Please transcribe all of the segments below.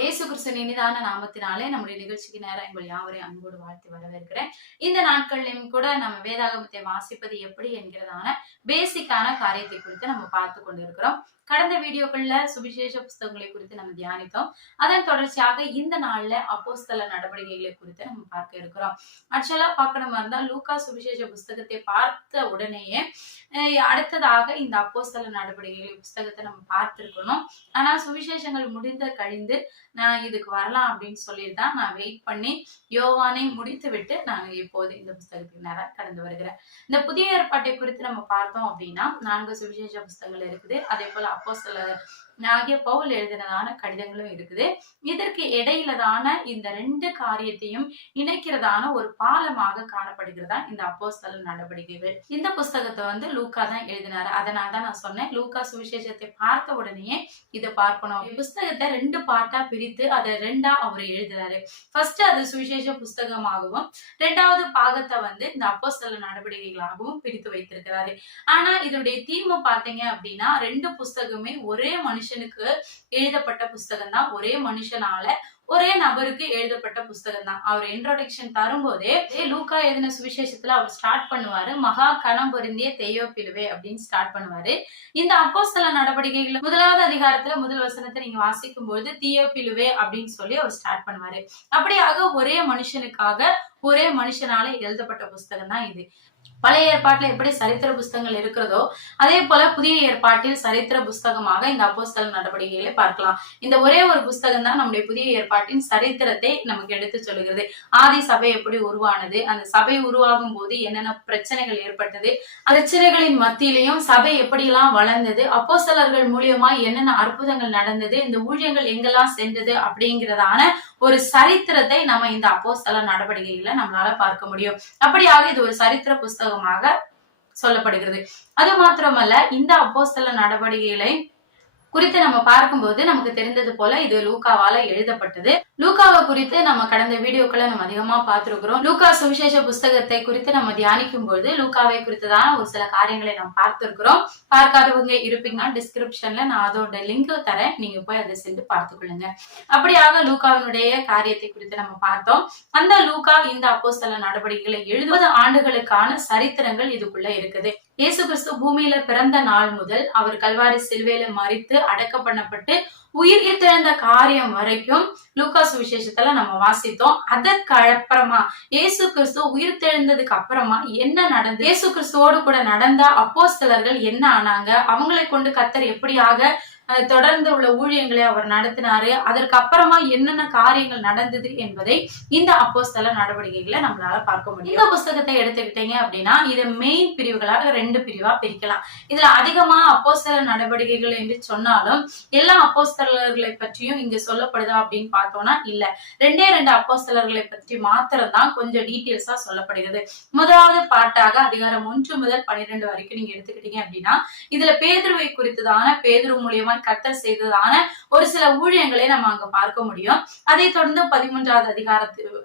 இயேசு கிறிஸ்துவின் இனிதான நாமத்தினாலே நம்முடைய நிகழ்ச்சிக்கு நேரம் உங்கள் யாவரையும் அன்போடு வாழ்த்து வரவேற்கிறேன். இந்த நாட்களிலும் கூட நம்ம வேதாகமத்தை வாசிப்பது எப்படி என்கிறதான பேசிக்கான காரியத்தை குறித்து நம்ம பார்த்து கொண்டிருக்கிறோம். கடந்த வீடியோக்கள்ல சுவிசேஷ புஸ்தகங்களை குறித்து நம்ம தியானித்தோம். அதன் தொடர்ச்சியாக இந்த நாள்ல அப்போஸ்தல நடவடிக்கைகளை குறித்து நம்ம பார்க்க இருக்கிறோம். ஆக்சுவலா பார்க்கணுமா இருந்தா லூக்கா சுவிசேஷ புஸ்தகத்தை பார்த்த உடனேயே அடுத்ததாக இந்த அப்போஸ்தல நடவடிக்கைகள் புஸ்தகத்தை நம்ம பார்த்திருக்கணும். ஆனா சுவிசேஷங்கள் முடிந்த கழிந்து நான் இதுக்கு வரலாம் அப்படின்னு சொல்லிட்டு நான் வெயிட் பண்ணி யோவானை முடித்து விட்டு நான் இப்போது இந்த புஸ்தகத்துக்கு நேரம் கடந்து வருகிறேன். இந்த புதிய ஏற்பாட்டை குறித்து நம்ம பார்த்தோம் அப்படின்னா 4 சுவிசேஷ புஸ்தகங்கள் இருக்குது. அதே போல அப்போஸ்தலர் ஆகிய பவுல் எழுதினதான கடிதங்களும் இருக்குது. இதற்கு இடையில தான இந்த 2 காரியத்தையும் இணைக்கிறதான ஒரு பாலமாக காணப்படுகிறதா இந்த அப்போஸ்தல நடவடிக்கைகள். இந்த புஸ்தகத்தை லூக்கா தான் எழுதினாரு. அதனாலதான் நான் சொன்னேன் லூக்கா சுவிசேஷத்தை பார்த்த உடனே இதை பார்க்கணும். புஸ்தகத்தை 2 பார்ட்டா பிரித்து அதை 2ஆ அவர் எழுதுறாரு. ஃபர்ஸ்ட் அது சுவிசேஷ புஸ்தகமாகவும் 2வது பாகத்தை இந்த அப்போஸ்தல நடவடிக்கைகளாகவும் பிரித்து வைத்திருக்கிறாரு. ஆனா இதனுடைய தீமை பார்த்தீங்க அப்படின்னா 2 புஸ்தகமே ஒரே மனுஷனுக்கு எழுதப்பட்ட புஸ்தகம் தான். ஒரே மனுஷனால ஒரே நபருக்கு எழுதப்பட்ட புஸ்தகம் தான். அவர் இன்ட்ரோடக்ஷன் தரும்போதே லூக்கா எழுதின சுவிசேஷத்துல அவர் ஸ்டார்ட் பண்ணுவாரு, மகா கணம் பொருந்திய தெயோப்பிலுவே அப்படின்னு ஸ்டார்ட் பண்ணுவாரு. இந்த அப்போஸ்தல நடவடிக்கைகள் 1வது அதிகாரத்துல முதல் வசனத்தை நீங்க வாசிக்கும் பொழுது தியோப்பிலுவே அப்படின்னு சொல்லி அவர் ஸ்டார்ட் பண்ணுவாரு. அப்படியாக ஒரே மனுஷனுக்காக ஒரே மனுஷனால எழுதப்பட்ட புஸ்தகம் தான் இது. பழைய ஏற்பாட்டுல எப்படி சரித்திர புஸ்தகங்கள் இருக்கிறதோ அதே போல புதிய ஏற்பாட்டில் சரித்திர புஸ்தகமாக இந்த அப்போஸ்தல நடவடிக்கைகளை பார்க்கலாம். இந்த ஒரே ஒரு புஸ்தகம் தான் நம்முடைய புதிய ஏற்பாட்டின் சரித்திரத்தை நமக்கு எடுத்து சொல்லுகிறது. ஆதி சபை எப்படி உருவானது, அந்த சபை உருவாகும் போது என்னென்ன பிரச்சனைகள் ஏற்பட்டது, அந்த பிரச்சனைகளின் மத்தியிலையும் சபை எப்படியெல்லாம் வளர்ந்தது, அப்போஸ்தலர்கள் மூலியமா என்னென்ன அற்புதங்கள் நடந்தது, இந்த ஊழியங்கள் எங்கெல்லாம் சென்றது அப்படிங்கிறதான ஒரு சரித்திரத்தை நம்ம இந்த அப்போஸ்தல நடவடிக்கைகளை நம்மளால பார்க்க முடியும். அப்படியாக இது ஒரு சரித்திர புஸ்தகமாக சொல்லப்படுகிறது. அது மாத்திரமல்ல இந்த அப்போஸ்தல நடவடிக்கைகளை குறித்து நம்ம பார்க்கும்போது நமக்கு தெரிந்தது போல இது லூக்காவால எழுதப்பட்டது. லூக்காவை குறித்து நம்ம கடந்த வீடியோக்களை நம்ம அதிகமா பார்த்திருக்கிறோம். லூக்கா சுவிசேஷ புஸ்தகத்தை குறித்து நம்ம தியானிக்கும் போது லூக்காவை குறித்துதான ஒரு சில காரியங்களை நம்ம பார்த்திருக்கிறோம். பார்க்காதவங்க இருப்பீங்கன்னா டிஸ்கிரிப்ஷன்ல நான் அதோட லிங்க் தரேன், நீங்க போய் அதை சென்று பார்த்துக்கொள்ளுங்க. அப்படியாக லூக்காவினுடைய காரியத்தை குறித்து நம்ம பார்த்தோம். அந்த லூக்கா இந்த அப்போஸ்தல நடவடிக்கைகளை 70 ஆண்டுகளுக்கான சரித்திரங்கள் இதுக்குள்ள இருக்குது. இயேசு கிறிஸ்து பூமியில பிறந்த நாள் முதல் அவர் கல்வாரி சிலுவையில மரித்து அடக்கம் பண்ணப்பட்டு உயிர் திறந்த காரியம் வரைக்கும் லூக்கா சுவிசேஷத்துல நம்ம வாசித்தோம். அதற்கு அப்புறமா இயேசு கிறிஸ்து உயிர் தெழுந்ததுக்கு அப்புறமா என்ன நடந்தது, இயேசு கிறிஸ்துவோடு கூட நடந்த அப்போஸ்தலர்கள் என்ன ஆனாங்க, அவங்களை கொண்டு கர்த்தர் எப்படியாக தொடர்ந்து உள்ள ஊழியங்களை அவர் நடத்தினாரு, அதற்கு அப்புறமா என்னென்ன காரியங்கள் நடந்தது என்பதை இந்த அப்போஸ்தல நடவடிக்கைகளை நம்மளால பார்க்க முடியும். இந்த புஸ்தகத்தை எடுத்துக்கிட்டீங்க அப்படின்னா இது மெயின் பிரிவுகளாக 2 பிரிவா பிரிக்கலாம். இதுல அதிகமா அப்போஸ்தல நடவடிக்கைகள் என்று சொன்னாலும் எல்லா அப்போஸ்தலர்களை பற்றியும் இங்க சொல்லப்படுதா அப்படின்னு பார்த்தோம்னா இல்ல. 2 அப்போஸ்தலர்களை பற்றி மாத்திரம்தான் கொஞ்சம் டீட்டெயில்ஸா சொல்லப்படுகிறது. 1வது பாட்டாக அதிகாரம் 1 முதல் 12 வரைக்கும் நீங்க எடுத்துக்கிட்டீங்க அப்படின்னா இதுல பேதுருவை குறித்ததான பேதுரு மூலியமா கர்த்தர் செய்ததான ஒரு சில ஊழியங்களை நம்ம அங்க பார்க்க முடியும். அதை தொடர்ந்து 13வது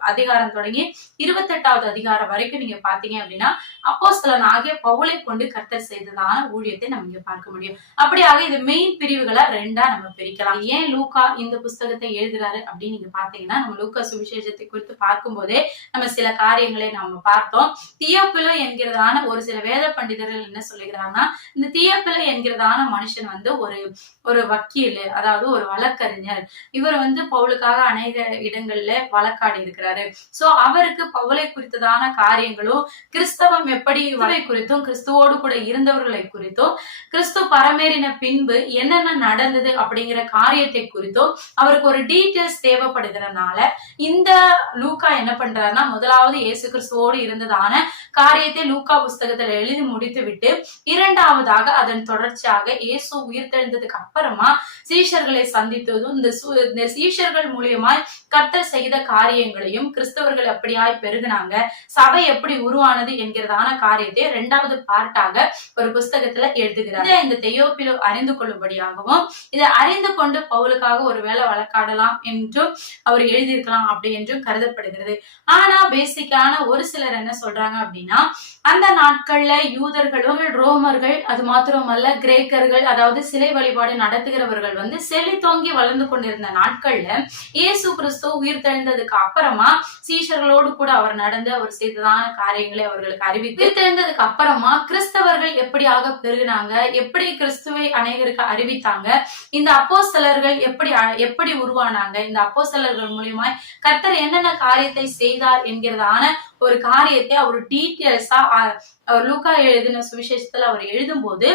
அதிகாரம் தொடங்கி 28வது அதிகாரம் வரைக்கும் நீங்க பாத்தீங்க அப்படின்னா அப்போஸ்தலன் ஆகிய பவுலை கொண்டு கர்த்தர் செய்ததான ஊழியத்தை நம்ம இங்க பார்க்க முடியும். அப்படியாக இது மெயின் பிரிவுகளை 2ஆ நம்ம பிரிக்கலாம். ஏன் லூக்கா இந்த புஸ்தகத்தை எழுதுறாரு அப்படின்னு நீங்க பாத்தீங்கன்னா நம்ம லூக்கா சுவிசேஷத்தை குறித்து பார்க்கும் போதே நம்ம சில காரியங்களை நம்ம பார்த்தோம். தியோப்பிலு என்கிறதான ஒரு சில வேத பண்டிதர்கள் என்ன சொல்லுகிறாங்கன்னா இந்த தியோப்பிலு என்கிறதான மனுஷன் ஒரு வக்கீல், அதாவது ஒரு வழக்கறிஞர். இவர் பவுலுக்காக அநேக இடங்கள்ல வழக்காடி இருக்கிறாரு. சோ அவருக்கு பவுலை குறித்ததான காரியங்களும் கிறிஸ்தவம் எப்படி குறித்தும் கிறிஸ்துவோடு கூட இருந்தவர்களை குறித்தும் கிறிஸ்து பரமேறின பின்பு என்னென்ன நடந்தது அப்படிங்கிற காரியத்தை குறித்தும் அவருக்கு ஒரு டீட்டெயில்ஸ் தேவைப்படுகிறதுனால இந்த லூக்கா என்ன பண்றாருன்னா 1வது இயேசு கிறிஸ்துவோடு இருந்ததான காரியத்தை லூக்கா புஸ்தகத்துல எழுதி முடித்து விட்டு 2வதாக அதன் தொடர்ச்சியாக இயேசு உயிர்த்தெழுந்ததுக்கு அப்புறமா சீஷர்களை சந்தித்ததும் இந்த சீஷர்கள் மூலியமாய் கர்த்தர் செய்த காரியங்களையும் கிறிஸ்தவர்கள் எப்படியாய் பெருகினாங்க, சபை எப்படி உருவானது என்கிறதான காரியத்தை 2வது பார்ட்டாக ஒரு புஸ்தகத்துல எழுதுகிறார். இந்த தெயோப்பிலு அறிந்து கொள்ளும்படியாகவும் இதை அறிந்து கொண்டு பவுலுக்காக ஒரு வேலை வழக்காடலாம் என்றும் அவர் எழுதியிருக்கலாம் அப்படி என்றும் கருதப்படுகிறது. ஆனா பேசிக்கான ஒரு சிலர் என்ன சொல்றாங்க அப்படின்னா அந்த நாட்கள்ல யூதர்களும் ரோமர்கள் அது மாத்திரமல்ல கிரேக்கர்கள், அதாவது சிலை வழிபாடு நடத்துகிறவர்கள் செழித்தோங்கி வளர்ந்து கொண்டிருந்த நாட்கள்ல இயேசு கிறிஸ்து உயிர் தெழுந்ததுக்கு அப்புறமா சீஷர்களோடு கூட அவர் நடந்து அவர் செய்ததான காரியங்களை அவர்களுக்கு அறிவித்து உயிர் தெழுந்ததுக்கு அப்புறமா கிறிஸ்தவர்கள் எப்படியாக பெருகினாங்க, எப்படி கிறிஸ்துவை அநேகருக்கு அறிவித்தாங்க, இந்த அப்போஸ்தலர்கள் எப்படி உருவானாங்க, இந்த அப்போஸ்தலர்கள் மூலியமாய் கர்த்தர் என்னென்ன காரியத்தை செய்தார் என்கிறதான ஒரு காரியத்தை அவர் டீட்டெயில்ஸா லூக்கா எழுதின சுவிசேஷத்துல அவர் எழுதும் போது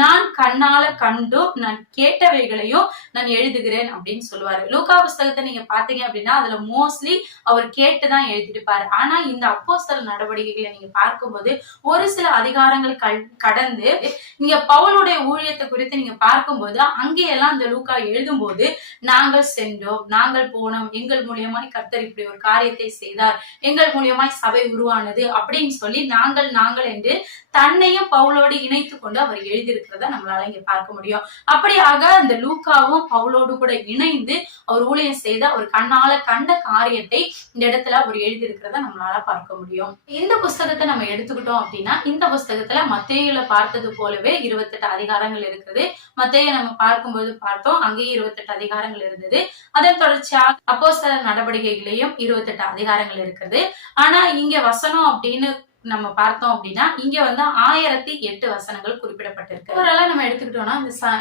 நான் கண்ணால கண்டும் நான் கேட்டவைகளையும் நான் எழுதுகிறேன் அப்படின்னு சொல்லுவாரு. லூக்கா புஸ்தகத்தை நீங்க பாத்தீங்க அப்படின்னா அதுல மோஸ்ட்லி அவர் கேட்டுதான் எழுதிருப்பாரு. ஆனா இந்த அப்போஸ்தல நடவடிக்கைகளை நீங்க பார்க்கும்போது ஒரு சில அதிகாரங்கள் கடந்து நீங்க பவுலுடைய ஊழியத்தை குறித்து நீங்க பார்க்கும்போது அங்கேயெல்லாம் இந்த லூக்கா எழுதும் போது நாங்கள் சென்றோம், நாங்கள் போனோம், எங்கள் மூலியமாய் கர்த்தர் இப்படி ஒரு காரியத்தை செய்தார், எங்கள் மூலியமாய் சபை உருவானது அப்படின்னு சொல்லி நாங்கள் என்று தன்னையும் பவுலோடு இணைத்து கொண்டு அவர் எழுதியிருக்கிறத நம்மளால இங்க பார்க்க முடியும். அப்படியாக அந்த லூக்காவும் பவுலோடு கூட இணைந்து அவர் ஊழியம் செய்து அவர் கண்ணால கண்ட காரியத்தை இந்த இடத்துல அவர் எழுதியிருக்கிறத நம்மளால பார்க்க முடியும். இந்த புஸ்தகத்தை நம்ம எடுத்துக்கிட்டோம் அப்படின்னா இந்த புஸ்தகத்துல மத்தேயுல பார்த்தது போலவே 28 அதிகாரங்கள் இருக்குது. மத்தேய நம்ம பார்க்கும்போது பார்த்தோம், அங்கேயும் 28 அதிகாரங்கள் இருந்தது. அதன் தொடர்ச்சியாக அப்போஸ்தலர் நடவடிக்கைகளையும் 28 அதிகாரங்கள் இருக்குது. ஆனா இங்க வசனம் அப்படின்னு நம்ம பார்த்தோம் அப்படின்னா இங்க 1008 வசனங்கள் குறிப்பிடப்பட்டிருக்கு. ஓவராலா நம்ம எடுத்துக்கிட்டோம்னா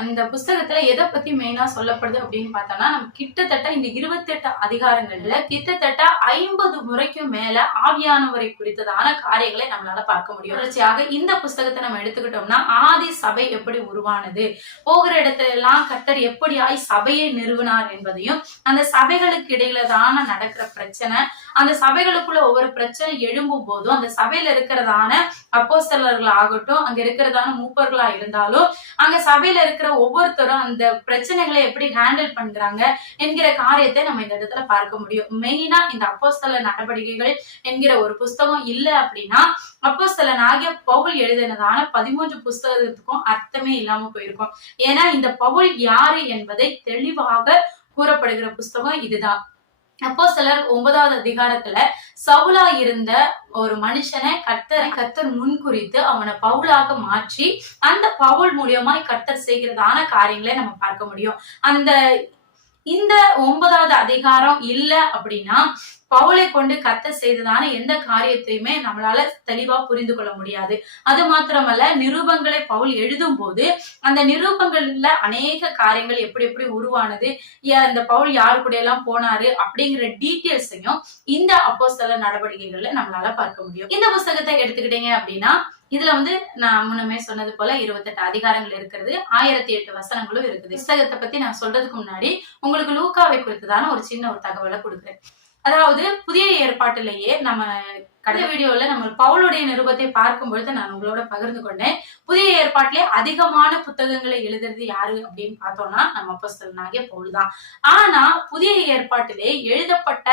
இந்த புஸ்தகத்துல எதை பத்தி மெயினா சொல்லப்படுது அப்படின்னு பார்த்தோம்னா நம்ம கிட்டத்தட்ட இந்த 28 அதிகாரங்கள்ல கிட்டத்தட்ட 50 முறைக்கும் மேல ஆவியானவரை குறித்ததான காரியங்களை நம்மளால பார்க்க முடியும். தொடர்ச்சியாக இந்த புஸ்தகத்தை நம்ம எடுத்துக்கிட்டோம்னா ஆதி சபை எப்படி உருவானது, போகிற இடத்துல எல்லாம் கர்த்தர் எப்படியாய் சபையை நிறுவினார் என்பதையும், அந்த சபைகளுக்கு இடையில தான நடக்கிற பிரச்சனை, அந்த சபைகளுக்குள்ள ஒவ்வொரு பிரச்சனை எழும்பும் போதும் அந்த சபையில இருக்கிறதான அப்போஸ்தலர்கள் ஆகட்டும், அங்க இருக்கிறதான மூப்பர்களா இருந்தாலும் அங்க சபையில இருக்கிற ஒவ்வொருத்தரும் அந்த பிரச்சனைகளை எப்படி ஹேண்டில் பண்றாங்க என்கிற காரியத்தை நம்ம இந்த இடத்துல பார்க்க முடியும். மெயினா இந்த அப்போஸ்தல நடவடிக்கைகள் என்கிற ஒரு புஸ்தகம் இல்ல அப்படின்னா அப்போஸ்தலனாகிய பவுல் எழுதினதான 13 புஸ்தகத்துக்கும் அர்த்தமே இல்லாம போயிருக்கும். ஏன்னா இந்த பவுல் யாரு என்பதை தெளிவாக கூறப்படுகிற புஸ்தகம் இதுதான். அப்போஸ்தலர் 9வது அதிகாரத்துல சவுலா இருந்த ஒரு மனுஷனை கர்த்தர் முன்குறித்து அவனை பவுலாக மாற்றி அந்த பவுல் மூலியமாய் கர்த்தர் செய்கிறதான காரியங்களை நம்ம பார்க்க முடியும். இந்த 9வது அதிகாரம் இல்ல அப்படின்னா பவுலை கொண்டு கர்த்தர் செய்ததான எந்த காரியத்தையுமே நம்மளால தெளிவா புரிந்து கொள்ள முடியாது. அது மாத்திரமல்ல, நிருபங்களை பவுல் எழுதும் போது அந்த நிருபங்கள்ல அநேக காரியங்கள் எப்படி உருவானது, இந்த பவுல் யாரு கூட எல்லாம் போனாரு அப்படிங்கிற டீட்டெயில்ஸையும் இந்த அப்போஸ்தல நடவடிக்கைகள்ல நம்மளால பார்க்க முடியும். இந்த புஸ்தகத்தை எடுத்துக்கிட்டீங்க அப்படின்னா இதுல நான் முன்னமே சொன்னது போல 28 அதிகாரங்கள் இருக்கிறது, 1008 வசனங்களும் இருக்குது. புஸ்தகத்தை பத்தி நான் சொல்றதுக்கு முன்னாடி உங்களுக்கு லூக்காவை குறித்ததான ஒரு சின்ன ஒரு தகவலை கொடுக்குறேன். அதாவது புதிய ஏற்பாட்டிலேயே நம்ம கடந்த வீடியோல நம்ம பவுலுடைய நிருபத்தை பார்க்கும் பொழுது நான் உங்களோட பகிர்ந்து கொண்டேன். புதிய ஏற்பாட்டிலே அதிகமான புத்தகங்களை எழுதுறது யாரு அப்படின்னு பார்த்தோம்னா நம்ம அப்போஸ்தலனாகிய பவுல் தான். ஆனா புதிய ஏற்பாட்டிலே எழுதப்பட்ட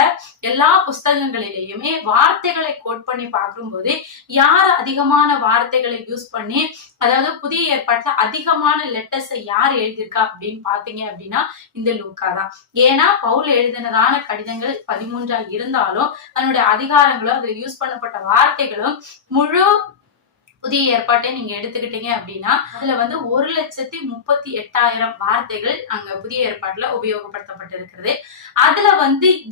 எல்லா புஸ்தகங்களிலேயுமே வார்த்தைகளை கோட் பண்ணி பார்க்கும்போது யார் அதிகமான வார்த்தைகளை யூஸ் பண்ணி, அதாவது புதிய ஏற்பாட்டுல அதிகமான லெட்டர்ஸை யார் எழுதியிருக்கா அப்படின்னு பாத்தீங்க அப்படின்னா இந்த லூக்கா தான். ஏன்னா பவுல் எழுதினதான கடிதங்கள் 13 இருந்தாலும் அதனுடைய அதிகாரங்களும் அதுல யூஸ் பண்ணப்பட்ட வார்த்தைகளும் முழு புதிய ஏற்பாட்டை நீங்க எடுத்துக்கிட்டீங்க அப்படின்னா அதுல 1,38,000 வார்த்தைகள் அங்க புதிய ஏற்பாட்டுல உபயோகப்படுத்தப்பட்டிருக்கிறது. அதுல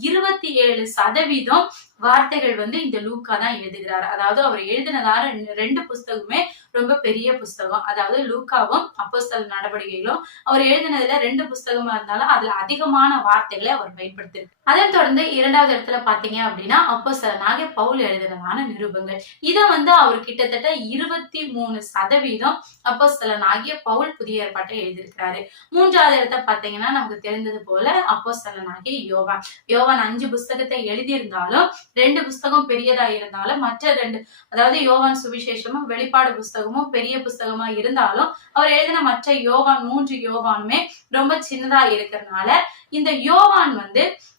27% வார்த்தைகள் இந்த லூக்கா தான் எழுதுகிறார். அதாவது அவர் எழுதினதான 2 புஸ்தகமே ரொம்ப பெரிய புஸ்தகம். அதாவது லூக்காவும் அப்போஸ்தல நடவடிக்கைகளும் அவர் எழுதினதுல 2 புஸ்தகமா இருந்தாலும் அதுல அதிகமான வார்த்தைகளை அவர் பயன்படுத்திருக்கு. அதன் தொடர்ந்து 2வது இடத்துல பாத்தீங்க அப்படின்னா அப்போஸ்தலனாகிய பவுல் எழுதினதான நிருபங்கள். இத அவர் கிட்டத்தட்ட 23% அப்போஸ்தலனாகிய பவுல் புதிய ஏற்பாட்டை எழுதியிருக்கிறாரு. 3வது இடத்த பாத்தீங்கன்னா நமக்கு தெரிந்தது போல அப்போஸ்தலனாகிய யோவான் 5 புஸ்தகத்தை எழுதியிருந்தாலும் 2 புஸ்தகம் பெரியதா இருந்தாலும் மற்ற 2, அதாவது யோவான் சுவிசேஷமும் வெளிப்பாடு புஸ்தகமும் பெரிய புஸ்தகமா இருந்தாலும் அவர் எழுதின மற்ற 3 யோவானுமே ரொம்ப சின்னதா இருக்கிறதுனால இந்த யோவான்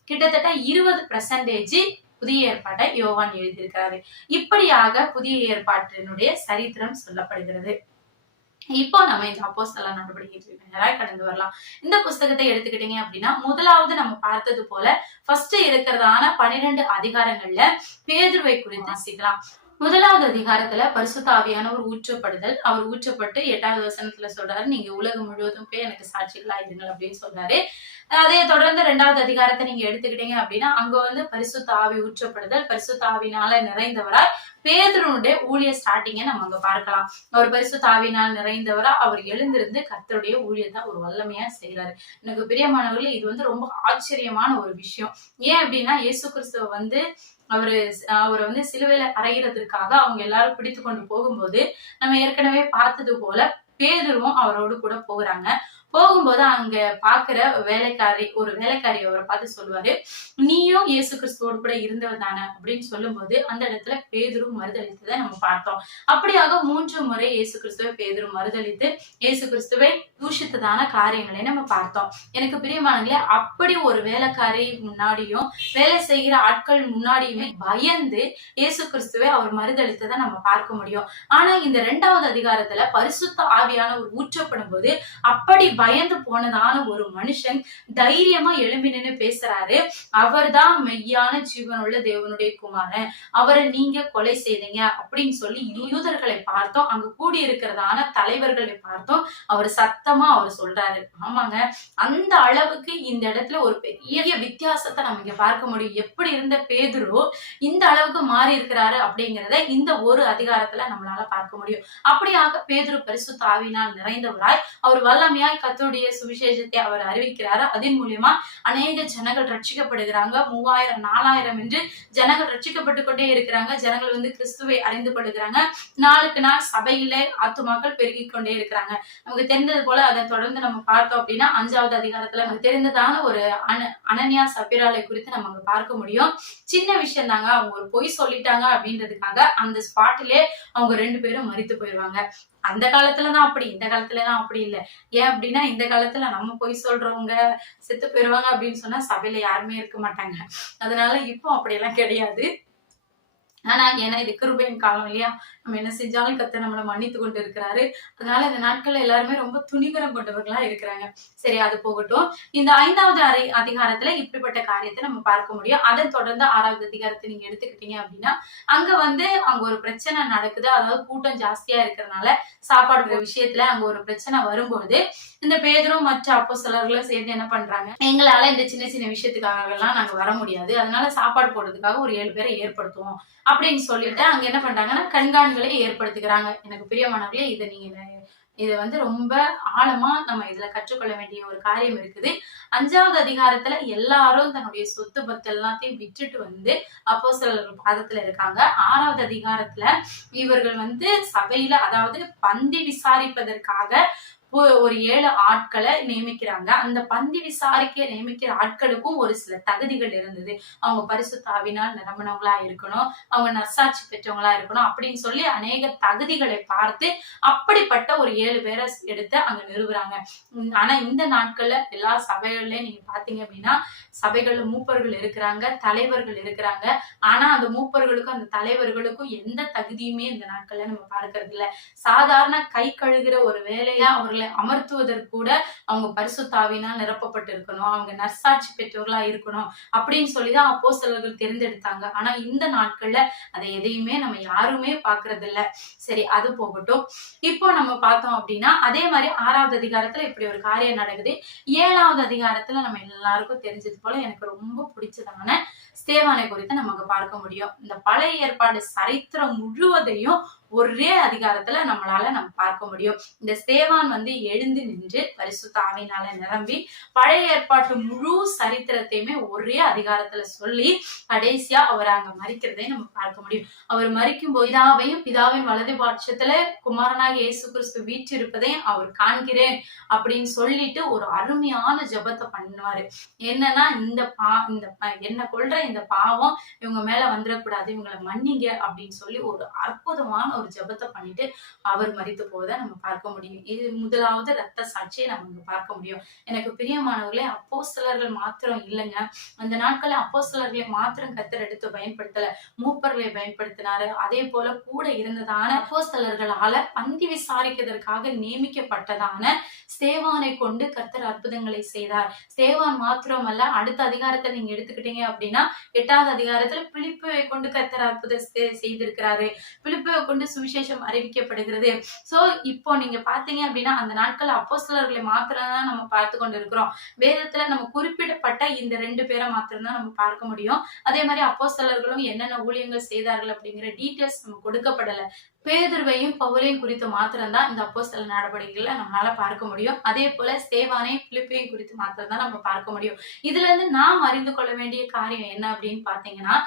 கிட்டத்தட்ட 20% புதிய ஏற்பாட்டை யோவான் எழுதியிருக்கிறாரு. இப்படியாக புதிய ஏற்பாட்டினுடைய சரித்திரம் சொல்லப்படுகிறது. இப்போ நம்ம இந்த அப்போஸ்தல நடவடிக்கைகளுக்கு நேராக கடந்து வரலாம். இந்த புஸ்தகத்தை எடுத்துக்கிட்டீங்க அப்படின்னா முதலாவது நம்ம பார்த்தது போல ஃபர்ஸ்ட் இருக்கிறதான 12 அதிகாரங்கள்ல பேதுருவை குறித்து வாசிக்கலாம். முதலாவது அதிகாரத்துல பரிசுத்த ஆவியானவர் ஊற்றப்படுதல். அவர் ஊற்றப்பட்டு 8வது வசனத்துல சொல்றாரு, நீங்க உலகம் முழுவதும் போய் எனக்கு சாட்சிகளா இருங்கள் அப்படின்னு சொல்றாரு. அதே தொடர்ந்து 2வது அதிகாரத்தை நீங்க எடுத்துக்கிட்டீங்க அப்படின்னா, அங்க வந்து பரிசுத்த ஆவி ஊற்றப்படுதல், பரிசுத்த ஆவினால நிறைந்தவராய் பேதுருனுடைய ஊழிய ஸ்டார்டிங்க நம்ம அங்க பார்க்கலாம். அவர் பரிசுத்த ஆவியினால் நிறைந்தவரா அவர் எழுந்திருந்து கர்த்தருடைய ஊழியத்தை ஒரு வல்லமையா செய்யறாரு. எனக்கு பிரியமானவர்களே, இது வந்து ரொம்ப ஆச்சரியமான ஒரு விஷயம். ஏன் அப்படின்னா, இயேசு கிறிஸ்துவ வந்து அவரை வந்து சிலுவையில அறைகிறதுக்காக அவங்க எல்லாரும் பிடித்து கொண்டு போகும்போது, நம்ம ஏற்கனவே பார்த்தது போல பேதுருவும் அவரோடு கூட போகிறாங்க. போகும்போது அங்க பாக்குற ஒரு வேலைக்காரி அவரை பார்த்து சொல்லுவாரு, நீயும் இயேசு கிறிஸ்துவோடு கூட இருந்தவர் தானே அப்படின்னு சொல்லும்போது அந்த இடத்துல பேதுரு மறுதளித்ததை நம்ம பார்த்தோம். அப்படியாக 3 முறை இயேசு கிறிஸ்துவை பேதுரு மறுதளித்து இயேசு கிறிஸ்துவை தூஷித்ததான காரியங்களை நம்ம பார்த்தோம். எனக்கு பிரியமானங்களே, அப்படி ஒரு வேலைக்காரி முன்னாடியும் வேலை செய்கிற ஆட்கள் முன்னாடியுமே பயந்து இயேசு கிறிஸ்துவை அவர் மறுதளித்ததை நம்ம பார்க்க முடியும். ஆனா இந்த 2வது அதிகாரத்துல பரிசுத்த ஆவியானவர் ஊற்றப்படும் போது அப்படி பயந்து போனதான ஒரு மனுஷன் தைரியமா எழும்பி நின்று பேசுறாரு. அவர்தான் மெய்யான ஜீவனுள்ள தேவனுடைய குமாரன், அவரை நீங்க கொலை செய்தீங்க அப்படின்னு சொல்லி யூதர்களை பார்த்தோம், அங்க கூடி இருக்கிறதான தலைவர்களை பார்த்தோம், அவர் சத்தமா அவர் சொல்றாரு. ஆமாங்க, அந்த அளவுக்கு இந்த இடத்துல ஒரு பெரிய வித்தியாசத்தை நம்ம இங்க பார்க்க முடியும். எப்படி இருந்த பேதுரு இந்த அளவுக்கு மாறி இருக்கிறாரு அப்படிங்கிறத இந்த ஒரு அதிகாரத்துல நம்மளால பார்க்க முடியும். அப்படியாக பேதுரு பரிசுத்த ஆவியினால் நிறைந்தவராய் அவர் வல்லமையாய் கர்த்தருடைய சுவிசேஷத்தை அவர் அறிவிக்கிறாரு. அதன் மூலியமா அநேக ஜனங்கள் ரட்சிக்கப்படுகிறாங்க. 3000 4000 என்று ஜனங்கள் ரட்சிக்கப்பட்டு கொண்டே இருக்கிறாங்க. ஜனங்கள் வந்து கிறிஸ்துவை அறிந்து கொள்ளுகிறாங்க. நாளுக்கு நாள் சபையிலே ஆத்துமாக்கள் பெருகிக் கொண்டே இருக்கிறாங்க. நமக்கு தெரிந்தது போல அதை தொடர்ந்து நம்ம பார்த்தோம் அப்படின்னா 5வது அதிகாரத்துல நமக்கு தெரிந்ததான ஒரு அனனியா சபிராலை குறித்து நம்ம அங்க பார்க்க முடியும். சின்ன விஷயம் தாங்க, அவங்க ஒரு பொய் சொல்லிட்டாங்க அப்படின்றதுக்காக அந்த ஸ்பாட்டிலே அவங்க 2 பேரும் மரித்து போயிருவாங்க. அந்த காலத்துலதான் அப்படி, இந்த காலத்துலதான் அப்படி இல்லை. ஏன் அப்படின்னா இந்த காலத்துல நம்ம பொய் சொல்றவங்க செத்து போயிருவாங்க அப்படின்னு சொன்னா சபையில யாருமே இருக்க மாட்டாங்க. அதனால இப்போ அப்படியெல்லாம் கிடையாது. ஆனா ஏன்னா இது கிருபையின் காலம் இல்லையா, நம்ம என்ன செஞ்சாலும் கர்த்தர் நம்மளை மன்னித்து கொண்டு இருக்கிறாரு. அதனால இந்த நாட்கள்ல எல்லாருமே ரொம்ப துணிகரம் கொண்டவர்களா இருக்கிறாங்க. சரி, அது போகட்டும். இந்த 5வது அதிகாரத்துல இப்படிப்பட்ட காரியத்தை நம்ம பார்க்க முடியும். அதை தொடர்ந்து 6வது அதிகாரத்தை நீங்க எடுத்துக்கிட்டீங்க அப்படின்னா அங்க வந்து அங்க ஒரு பிரச்சனை நடக்குது. அதாவது கூட்டம் ஜாஸ்தியா இருக்கிறதுனால சாப்பாடு விஷயத்துல அங்க ஒரு பிரச்சனை வரும்போது இந்த பேதுரும் மற்ற அப்போஸ்தலர்களும் சேர்ந்து என்ன பண்றாங்க, எங்களால இந்த சின்ன சின்ன விஷயத்துக்காக எல்லாம் நாங்க வர முடியாது, அதனால சாப்பாடு போடுறதுக்காக ஒரு 7 பேரை ஏற்படுத்துவோம் அப்படின்னு சொல்லிட்டு அங்க என்ன பண்றாங்கன்னா கண்காணிகளை ஏற்படுத்திக்கிறாங்க. எனக்கு பிரியமானவர்களே, இது வந்து ரொம்ப ஆழமா நம்ம இதுல கற்றுக்கொள்ள வேண்டிய ஒரு காரியம் இருக்குது. 5வது அதிகாரத்துல எல்லாரும் தன்னுடைய சொத்து பத்து எல்லாத்தையும் விட்டுட்டு வந்து அப்போஸ்தலர்கள் பாதத்துல இருக்காங்க. 6வது அதிகாரத்துல இவர்கள் வந்து சபையில, அதாவது பந்தி விசாரிப்பதற்காக ஒரு 7 ஆட்களை நியமிக்கிறாங்க. அந்த பந்தி விசாரிக்க நியமிக்கிற ஆட்களுக்கும் ஒரு சில தகுதிகள் இருந்தது. அவங்க பரிசுத்த ஆவியினால் நிரம்பினவங்களா இருக்கணும், அவங்க நற்சாட்சி பெற்றவங்களா இருக்கணும் அப்படின்னு சொல்லி அநேக தகுதிகளை பார்த்து அப்படிப்பட்ட ஒரு 7 பேரை எடுத்து அங்க நிறுவுறாங்க. ஆனா இந்த நாட்கள்ல எல்லா சபைகள்லயும் நீங்க பாத்தீங்க அப்படின்னா சபைகள்ல மூப்பர்கள் இருக்கிறாங்க, தலைவர்கள் இருக்கிறாங்க. ஆனா அந்த மூப்பர்களுக்கும் அந்த தலைவர்களுக்கும் எந்த தகுதியுமே இந்த நாட்கள்ல நம்ம பார்க்கறது இல்ல. சாதாரண கை கழுகுற ஒரு வேலையா அவர்களை அமர்த்துவதற்கு கூட அவங்க பரிசுத்த ஆவியினால் நிரப்பப்பட்டு இருக்கணும், அவங்க நற்சாட்சி பெற்றவர்களா இருக்கணும் அப்படின்னு சொல்லிதான் அப்போஸ்தலர்கள் தேர்ந்தெடுத்தாங்க. ஆனா இந்த நாட்கள்ல அதை எதையுமே நம்ம யாருமே பாக்குறது இல்ல. சரி, அது போகட்டும். இப்போ நம்ம பார்த்தோம் அப்படின்னா அதே மாதிரி 6வது அதிகாரத்துல இப்படி ஒரு காரியம் நடக்குது. 7வது அதிகாரத்துல நம்ம எல்லாருக்கும் தெரிஞ்சது போல எனக்கு ரொம்ப பிடிச்சதான ஸ்தேவானை குறித்து நமக்கு பார்க்க முடியும். இந்த பழைய ஏற்பாடு சரித்திரம் முழுவதையும் ஒரே அதிகாரத்துல நம்ம பார்க்க முடியும். இந்த ஸ்தேவான் வந்து எழுந்து நின்று பரிசுத்த ஆவியினால நிரம்பி பழைய ஏற்பாட்டு முழு சரித்திரத்தையுமே ஒரே அதிகாரத்துல சொல்லி கடைசியா அவர் அங்க மரிக்கிறதை நம்ம பார்க்க முடியும். அவர் மரிக்கும் போது பிதாவின் வலது பட்சத்துல குமாரனாக இயேசு கிறிஸ்து வீற்றிருப்பதையும் அவர் காண்கிறேன் அப்படின்னு சொல்லிட்டு ஒரு அருமையான ஜெபத்தை பண்ணுவாரு. என்னன்னா, என்ன கொள்ற இந்த பாவம் இவங்க மேல வந்துடக்கூடாது, இவங்களை மன்னிங்க அப்படின்னு சொல்லி ஒரு அற்புதமான ஒரு ஜெபத்தை பண்ணிட்டு அவர் மரித்து போவதை நம்ம பார்க்க முடியும். இது முதலாவது ரத்த சாட்சியை நம்ம பார்க்க முடியும். எனக்கு பிரியமானவர்களே, அப்போஸ்தலர்கள் மாத்திரம் இல்லைங்க. அந்த நாட்கள்ல அப்போஸ்தலர்களை மாத்திரம் கர்த்தர் எடுத்து பயன்படுத்தல, மூப்பர்களை பயன்படுத்தினாரு. அதே போல கூட இருந்ததான அப்போஸ்தலர்களால பந்தி விசாரிக்கிறதற்காக நியமிக்கப்பட்டதான ஸ்தேவானை கொண்டு கர்த்தர் அற்புதங்களை செய்தார். ஸ்தேவான் மாத்திரமல்ல, அடுத்த அதிகாரத்தை நீங்க எடுத்துக்கிட்டீங்க அப்படின்னா 8வது அதிகாரத்துல பிலிப்பை கொண்டு கர்த்தர் அற்புதத்தை செய்திருக்கிறாரு. பிலிப்பை கொண்டு சுவிசேஷம் அறிவிக்கப்படுகிறது. சோ இப்போ நீங்க பாத்தீங்க அப்படின்னா அந்த நாட்கள் அப்போஸ்தலர்களை மாத்திரம் தான் நம்ம பார்த்து கொண்டு இருக்கிறோம். வேதத்துல நம்ம குறிப்பிடப்பட்ட இந்த 2 பேரை மாத்திரம் தான் நம்ம பார்க்க முடியும். அதே மாதிரி அப்போஸ்தலர்களும் என்னென்ன ஊழியங்கள் செய்தார்கள் அப்படிங்கிற டீட்டெயில்ஸ் நம்ம கொடுக்கப்படல. பேதுருவையும் பவுலையும் குறித்து மாத்திரம்தான் இந்த அப்போஸ்தல நடவடிக்கைகளை நம்மளால பார்க்க முடியும். அதே போல ஸ்தேவானையும் பிலிப்பையும் குறித்து மாத்திரம் தான் நம்ம பார்க்க முடியும். இதுல இருந்து நாம் அறிந்து கொள்ள வேண்டிய காரியம் என்ன அப்படின்னு பாத்தீங்கன்னா,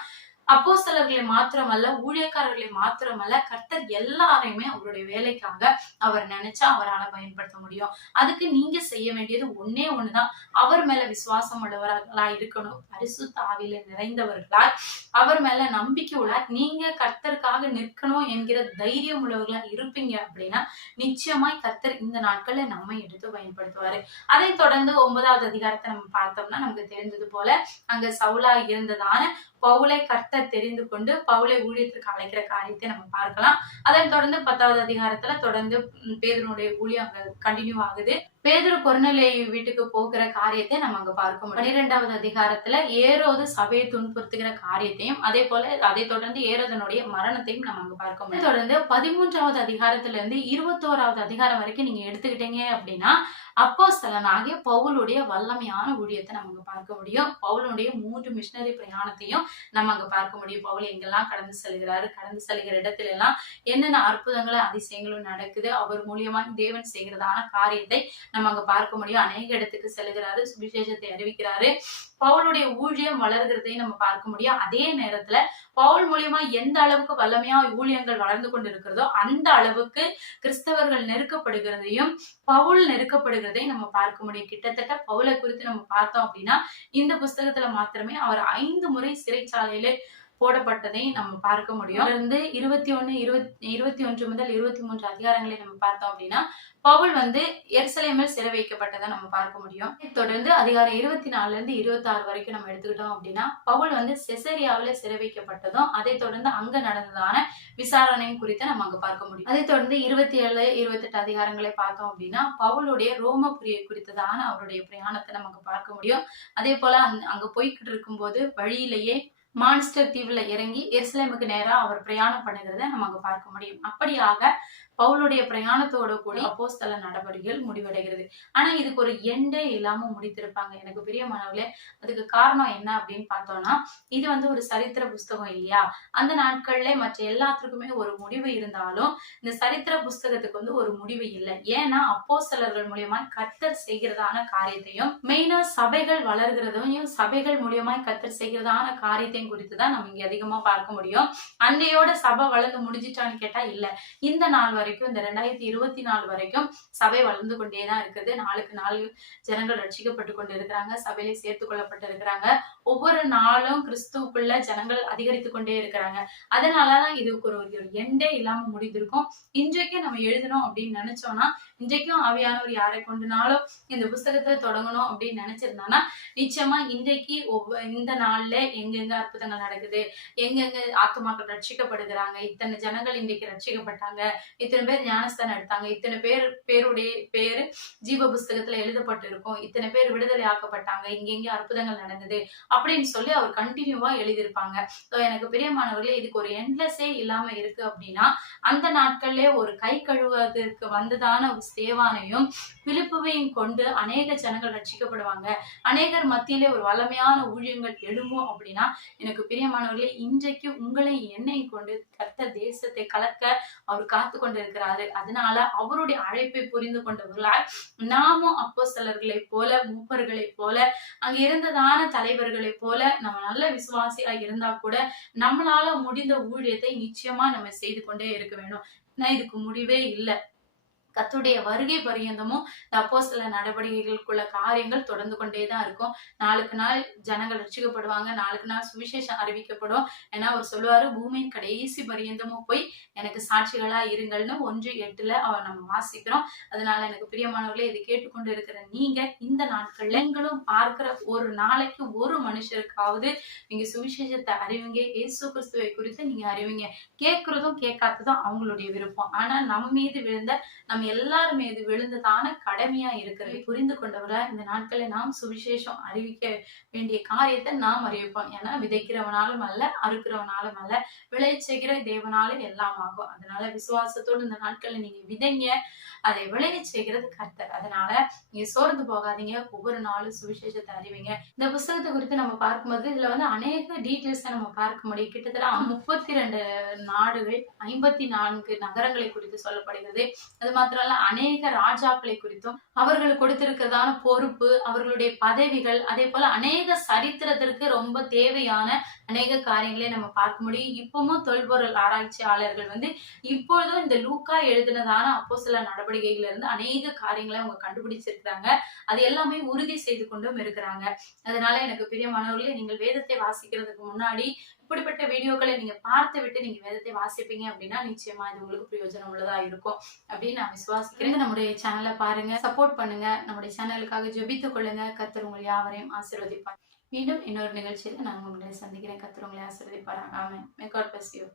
அப்போஸ்தலர்களை மாத்திரமல்ல, ஊழியக்காரர்களை மாத்திரமல்ல, கர்த்தர் எல்லாரையுமே அவருடைய வேலைக்காக அவர் நினைச்சா அவரால் பயன்படுத்த முடியும். அதுக்கு நீங்க செய்ய வேண்டியது ஒன்னே ஒண்ணுதான். அவர் மேல விசுவாசம் உள்ளவர்களா இருக்கணும். பரிசுத்த ஆவியில நிறைந்தவர்களாய், அவர் மேல நம்பிக்கை உள்ள நீங்க கர்த்தருக்காக நிற்கணும் என்கிற தைரியம் உள்ளவர்களா இருப்பீங்க அப்படின்னா நிச்சயமாய் கர்த்தர் இந்த நாட்கள்ல நம்ம எடுத்து பயன்படுத்துவாரு. அதை தொடர்ந்து 9வது அதிகாரத்தை நம்ம பார்த்தோம்னா நமக்கு தெரிந்தது போல அங்க சவுலா இருந்ததான பவுலை கர்த்தர் தெரிந்து கொண்டு பவுலை ஊழியத்திற்கு அழைக்கிற காரியத்தை நம்ம பார்க்கலாம். அதன் தொடர்ந்து 10வது அதிகாரத்துல தொடர்ந்து பேதுருடைய ஊழியம் கண்டினியூ ஆகுது. பேதுரு கொர்நேலியு வீட்டுக்கு போகிற காரியத்தை நம்ம அங்க பார்க்க முடியும். 12வது அதிகாரத்துல ஏரோது சபையை துன்புறுத்துகிற காரியத்தையும், அதே போல அதை தொடர்ந்து ஏரோதனுடைய மரணத்தையும் நம்ம அங்க பார்க்க முடியும். தொடர்ந்து 13வது அதிகாரத்துல இருந்து 21வது அதிகாரம் வரைக்கும் நீங்க எடுத்துக்கிட்டீங்க அப்படின்னா அப்போஸ்தலனாகிய பவுலுடைய வல்லமையான ஊழியத்தை நம்ம பார்க்க முடியும். பவுலுடைய 3 மிஷனரி பிரயாணத்தையும் நம்ம அங்க பார்க்க முடியும். பவுல் எங்கெல்லாம் கடந்து செல்கிறாரு, கடந்து செல்கிற இடத்துல எல்லாம் என்னென்ன அற்புதங்களும் அதிசயங்களும் நடக்குது, அவர் மூலியமா தேவன் செய்கிறதான காரியத்தை நம்ம அங்க பார்க்க முடியும். அநேக இடத்துக்கு செல்கிறாரு, சுவிசேஷத்தை அறிவிக்கிறாரு. பவுலுடைய ஊழியம் வளர்கிறதையும் நம்ம பார்க்க முடியும். அதே நேரத்துல பவுல் மூலியமா எந்த அளவுக்கு வல்லமையா ஊழியங்கள் வளர்ந்து கொண்டு இருக்கிறதோ அந்த அளவுக்கு கிறிஸ்தவர்கள் நெருக்கப்படுகிறதையும் பவுல் நெருக்கப்படுகிறதையும் நம்ம பார்க்க முடியும். கிட்டத்தட்ட பவுலை குறித்து நம்ம பார்த்தோம் அப்படின்னா இந்த புஸ்தகத்துல மாத்திரமே அவர் 5 முறை சிறைச்சாலையில போடப்பட்டதை நம்ம பார்க்க முடியும். தொடர்ந்து 21 முதல் 23 அதிகாரங்களை நம்ம பார்த்தோம் அப்படின்னா பவுல் எருசலேமில் சிறை வைக்கப்பட்டதை நம்ம பார்க்க முடியும். தொடர்ந்து அதிகாரம் 24 இருந்து 26 வரைக்கும் நம்ம எடுத்துக்கிட்டோம் அப்படின்னா பவுல் செசரியாவில சிறை வைக்கப்பட்டதும் அதை தொடர்ந்து அங்க நடந்ததான விசாரணையும் குறித்து நம்ம அங்க பார்க்க முடியும். அதை தொடர்ந்து 27, 28 அதிகாரங்களை பார்த்தோம் அப்படின்னா பவுலுடைய ரோமபுரியை குறித்ததான அவருடைய பிரயாணத்தை நமக்கு பார்க்க முடியும். அதே போல அங்க போய்கிட்டு இருக்கும் போது வழியிலேயே மான்ஸ்டர் தீவுல இறங்கி எருசலேமுக்கு நேரா அவர் பிரயாணம் பண்ணுகிறத நம்ம அங்க பார்க்க முடியும். அப்படியாக பவுலுடைய பிரயாணத்தோட கூட அப்போஸ்தல நடவடிக்கைகள் முடிவடைகிறது. ஆனா இதுக்கு ஒரு எண்டே இல்லாம முடித்திருப்பாங்க. எனக்கு பிரியமானவர்களே, அதுக்கு காரணம் என்ன அப்படின்னு பார்த்தோம்னா இது ஒரு சரித்திர புஸ்தகம் இல்லையா? அந்த நாட்கள்ல மற்ற எல்லாத்துக்குமே ஒரு முடிவு இருந்தாலும் இந்த சரித்திர புஸ்தகத்துக்கு ஒரு முடிவு இல்லை. ஏன்னா அப்போஸ்தலர்கள் மூலியமா கர்த்தர் செய்கிறதான காரியத்தையும் மெயினா சபைகள் வளர்கிறதையும் சபைகள் மூலியமா கர்த்தர் செய்கிறதான காரியத்தையும் குறித்துதான் நம்ம இங்க அதிகமா பார்க்க முடியும். அன்னையோட சபை வளர்ந்து முடிஞ்சிட்டான்னு கேட்டா இல்ல. இந்த நாள் வரைக்கும் இந்த 2024 வரைக்கும் சபை வளர்ந்து கொண்டேதான் இருக்குது. நாளுக்கு நாள் ஜனங்கள் ரட்சிக்கப்பட்டு கொண்டு இருக்கிறாங்க, சபையில சேர்த்து கொள்ளப்பட்டு இருக்கிறாங்க. ஒவ்வொரு நாளும் கிறிஸ்துவுக்குள்ள ஜனங்கள் அதிகரித்து கொண்டே இருக்கிறாங்க. அதனாலதான் இதுக்கு ஒரு எண்டே இல்லாம முடிந்திருக்கும். இன்றைக்கு நம்ம எழுதணும் அப்படின்னு நினைச்சோம்னா இன்றைக்கும் ஆவியானவர் யாரை கொண்டுனாலும் இந்த புஸ்தகத்தை தொடங்கணும் அப்படின்னு நினைச்சிருந்தானா நிச்சயமா இன்றைக்கு இந்த நாள்ல எங்கெங்க அற்புதங்கள் நடக்குது, எங்கெங்க ஆத்துமாக்கள் ரட்சிக்கப்படுகிறாங்க, இத்தனை ஜனங்கள் இன்றைக்கு ரட்சிக்கப்பட்டாங்க, இத்தனை பேர் ஞானஸ்தானம் எடுத்தாங்க, இத்தனை பேருடைய பேரு ஜீவ புஸ்தகத்துல எழுதப்பட்டு இருக்கும், இத்தனை பேர் விடுதலை ஆக்கப்பட்டாங்க, இங்கெங்க அற்புதங்கள் நடந்தது அப்படின்னு சொல்லி அவர் கண்டினியூவா எழுதியிருப்பாங்க. எனக்கு பிரியமானவர்களே, இதுக்கு ஒரு எண்ட்லெஸ்ஸே இல்லாம இருக்கு அப்படின்னா அந்த நாட்கள்ல ஒரு கை கழுவுவதற்கு வந்ததான ஒரு ஸ்தேவானையும் பிலிப்புவையும் கொண்டு அநேக ஜனங்கள் ரட்சிக்கப்படுவாங்க, அநேகர் மத்தியிலே ஒரு வல்லமையான ஊழியங்கள் எழும்பும் அப்படின்னா எனக்கு பிரியமானவர்களே, இன்றைக்கு உங்களை என்னை கொண்டு கர்த்தர் தேசத்தை கலக்க அவர் காத்து கொண்டு இருக்கிறாரு. அதனால அவருடைய அழைப்பை புரிந்து கொண்டவர்களால் நாமும் அப்போஸ்தலர்களை போல மூப்பர்களை போல அங்க இருந்ததான தலைவர்களை போல நம்ம நல்ல விசுவாசியா இருந்தா கூட நம்மளால முடிந்த ஊழியத்தை நிச்சயமா நம்ம செய்து கொண்டே இருக்க வேணும். இதுக்கு முடிவே இல்லை. கர்த்தருடைய வருகை பரியந்தமும் இந்த அப்போஸ்தல நடவடிக்கைகளுக்குள்ள காரியங்கள் தொடர்ந்து கொண்டேதான் இருக்கும். நாளுக்கு நாள் ஜனங்கள் ரட்சிக்கப்படுவாங்க. நாளுக்கு நாள் சுவிசேஷம் அறிவிக்கப்படும். ஏன்னா அவர் சொல்லுவாரு, பூமியின் கடைசி பரியந்தமும் போய் எனக்கு சாட்சிகளா இருங்கள்னு 1:8 அவர் நம்ம வாசிக்கிறோம். அதனால எனக்கு பிரியமானவர்களே, இதை கேட்டுக்கொண்டு இருக்கிற நீங்க இந்த நாட்கள்ல நீங்களும் பார்க்கிற ஒரு நாளைக்கு ஒரு மனுஷருக்காவது நீங்க சுவிசேஷத்தை அறிவிங்க. இயேசு கிறிஸ்துவை குறித்து நீங்க அறிவிங்க. கேட்கிறதும் கேட்காததும் அவங்களுடைய விருப்பம். ஆனா நம்ம மீது விழுந்த நம்ம எல்லார் மீது விழுந்ததான கடமையா இருக்கிறதை புரிந்து கொண்டவரா இந்த நாட்களை நாம் சுவிசேஷம் அறிவிக்க வேண்டிய காரியத்தை நாம் அறிவிப்போம். ஏன்னா விதைக்கிறவனாலும் அல்ல, அறுக்கிறவனாலும் அல்ல, விளை செய்கிற தேவனாலும் எல்லாம் ஆகும். அதனால விசுவாசத்தோடு இந்த நாட்களை நீங்க விதைங்க. அதை விளைய செய்கிறது கர்த்தர். அதனால நீங்க சோர்ந்து போகாதீங்க. ஒவ்வொரு நாளும் சுவிசேஷத்தை அறிவிங்க. இந்த புத்தகத்தை குறித்து நம்ம பார்க்கும்போது இதுல அநேக டீட்டெயில்ஸ் நம்ம பார்க்க முடியும். கிட்டத்தட்ட 32 நாடுகள், 54 நகரங்களை குறித்து சொல்லப்படுகிறது. அது மாத்திரம் இல்ல, அநேக ராஜாக்களை குறித்தும் அவர்களுக்கு கொடுத்திருக்கிறதான பொறுப்பு, அவர்களுடைய பதவிகள், அதே போல அநேக சரித்திரத்திற்கு ரொம்ப தேவையான அநேக காரியங்களை நம்ம பார்க்க முடியும். இப்பவும் தொல்பொருள் ஆராய்ச்சியாளர்கள் இப்பொழுதும் இந்த லூக்கா எழுதினதான அப்போஸ்தல நடவடிக்கைகள்ல இருந்து அநேக காரியங்களை அவங்க கண்டுபிடிச்சிருக்கிறாங்க. அது எல்லாமே உறுதி செய்து கொண்டும் இருக்கிறாங்க. அதனால எனக்கு பிரியமானவர்களே, நீங்கள் வேதத்தை வாசிக்கிறதுக்கு முன்னாடி இப்படிப்பட்ட வீடியோக்களை நீங்க பார்த்து விட்டு நீங்க வேதத்தை வாசிப்பீங்க அப்படின்னா நிச்சயமா இது உங்களுக்கு பிரயோஜனம் உள்ளதா இருக்கும் அப்படின்னு நான் விசுவாசிக்கிறேன். நம்முடைய சேனலை பாருங்க, சப்போர்ட் பண்ணுங்க, நம்முடைய சேனலுக்காக ஜெபித்துக் கொள்ளுங்க. கர்த்தர் உங்களை யாவரையும் ஆசீர்வதிப்பார். மீண்டும் இன்னொரு நிகழ்ச்சியில நான் உங்களை சந்திக்கிறேன். கர்த்தர் உங்களை ஆசீர்வதிப்பார். ஆமென். May God bless you.